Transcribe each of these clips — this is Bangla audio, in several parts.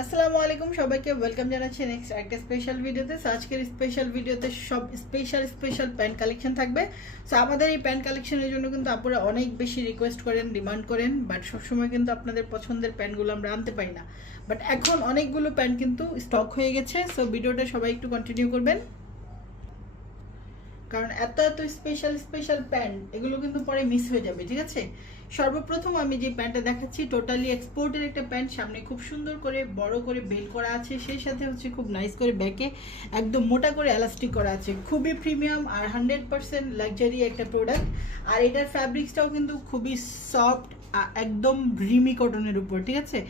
আসসালামু আলাইকুম সবাইকে ওয়েলকাম জানাচ্ছি নেক্সট একটা স্পেশাল ভিডিওতে। আজকের স্পেশাল ভিডিওতে সব স্পেশাল প্যান্ট কালেকশন থাকবে। সো আমাদের এই প্যান্ট কালেকশনের জন্য কিন্তু আপনারা অনেক বেশি রিকোয়েস্ট করেন, ডিমান্ড করেন, বাট সবসময় কিন্তু আপনাদের পছন্দের প্যান্টগুলো আমরা আনতে পারি না। বাট এখন অনেকগুলো প্যান্ট কিন্তু স্টক হয়ে গেছে। সো ভিডিওটা সবাই একটু কন্টিনিউ করবেন, কারণ এত এত স্পেশাল প্যান্ট এগুলো কিন্তু পরে মিস হয়ে যাবে, ঠিক আছে। সর্বপ্রথম আমি যে প্যান্টটা দেখাচ্ছি টোটালি এক্সপোর্টের একটা প্যান্ট। সামনে খুব সুন্দর করে বড় করে বেল করা আছে, সেই সাথে হচ্ছে খুব নাইস করে ব্যাকে একদম মোটা করে এলাস্টিক করা আছে। খুবই প্রিমিয়াম আর 100% লাক্সারি একটা প্রোডাক্ট। আর এটার ফ্যাব্রিক্সটাও কিন্তু খুবই সফট, একদম রিমি কটনের উপর, ঠিক আছে।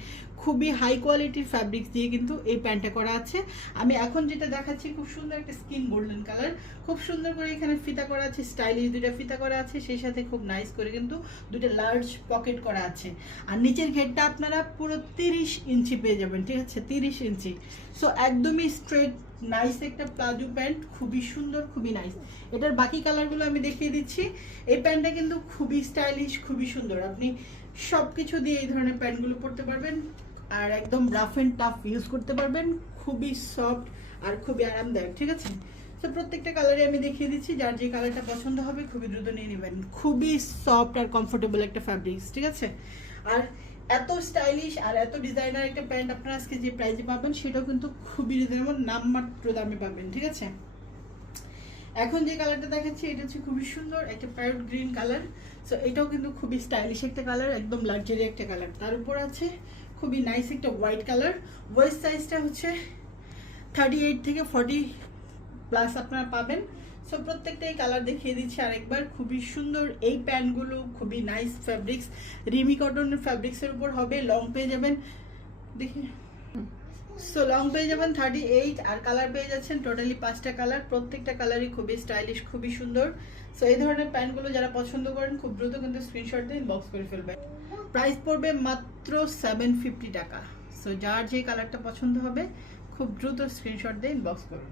খুবই হাই কোয়ালিটির ফ্যাব্রিক্স দিয়ে কিন্তু এই প্যান্টটা করা আছে। আমি এখন যেটা দেখাচ্ছি খুব সুন্দর একটা স্কিন গোল্ডেন কালার, খুব সুন্দর করে এখানে ফিতা করা আছে, স্টাইলিশ দুইটা ফিতা করা আছে, সেই সাথে খুব নাইস করে কিন্তু দুইটা লার্জ পকেট করা আছে। আর নিচের ঘেরটা আপনারা পুরো 30 ইঞ্চি পেয়ে যাবেন, ঠিক আছে, 30 ইঞ্চি। সো একদমই স্ট্রেট নাইস একটা প্লাজো প্যান্ট, খুবই সুন্দর, খুবই নাইস। এটার বাকি কালারগুলো আমি দেখিয়ে দিচ্ছি। এই প্যান্টটা কিন্তু খুবই স্টাইলিশ, খুবই সুন্দর। আপনি সব কিছু দিয়ে এই ধরনের প্যান্টগুলো পরতে পারবেন, আর একদম রাফ অ্যান্ড টাফ ইউজ করতে পারবেন। খুবই সফট আর খুবই আরামদায়ক, ঠিক আছে। তো প্রত্যেকটা কালারে আমি দেখিয়ে দিচ্ছি, যার যে কালারটা পছন্দ হবে খুবই দ্রুত নিয়ে নেবেন। খুবই সফট আর কমফোর্টেবল একটা ফ্যাব্রিক্স, ঠিক আছে। আর এত স্টাইলিশ আর এত ডিজাইনার একটা প্যান্ট আপনারা আজকে যে প্রাইজে পাবেন সেটাও কিন্তু খুবই রিজনেবল, নামমাত্র দামে পাবেন, ঠিক আছে। এখন যে কালারটা দেখাচ্ছি এটা হচ্ছে খুবই সুন্দর একটা প্যারট গ্রিন কালার। সো এটাও কিন্তু খুবই স্টাইলিশ একটা কালার, একদম লাক্সারি একটা কালার। তার উপর আছে খুবই নাইস একটা হোয়াইট কালার। ওয়েস্ট সাইজটা হচ্ছে 38 থেকে 40 প্লাস আপনারা পাবেন। সো প্রত্যেকটাই কালার দেখিয়ে দিচ্ছি আরেকবার। খুবই সুন্দর এই প্যান্টগুলো, খুবই নাইস ফ্যাব্রিক্স, রিমি কটনের ফ্যাব্রিক্সের উপর হবে। লং পেয়ে যাবেন, দেখি। সো লং পেয়ে যাবেন 38, আর কালার পেয়ে যাচ্ছেন টোটালি 5টা কালার। প্রত্যেকটা কালারই খুবই স্টাইলিশ, খুবই সুন্দর। সো এই ধরনের প্যান্টগুলো যারা পছন্দ করেন খুব দ্রুত কিন্তু স্ক্রিনশট দিয়ে ইনবক্স করে ফেলবেন। প্রাইস পড়বে মাত্র 750 টাকা। সো যার যে কালারটা পছন্দ হবে খুব দ্রুত স্ক্রিনশট দিয়ে ইনবক্স করুন।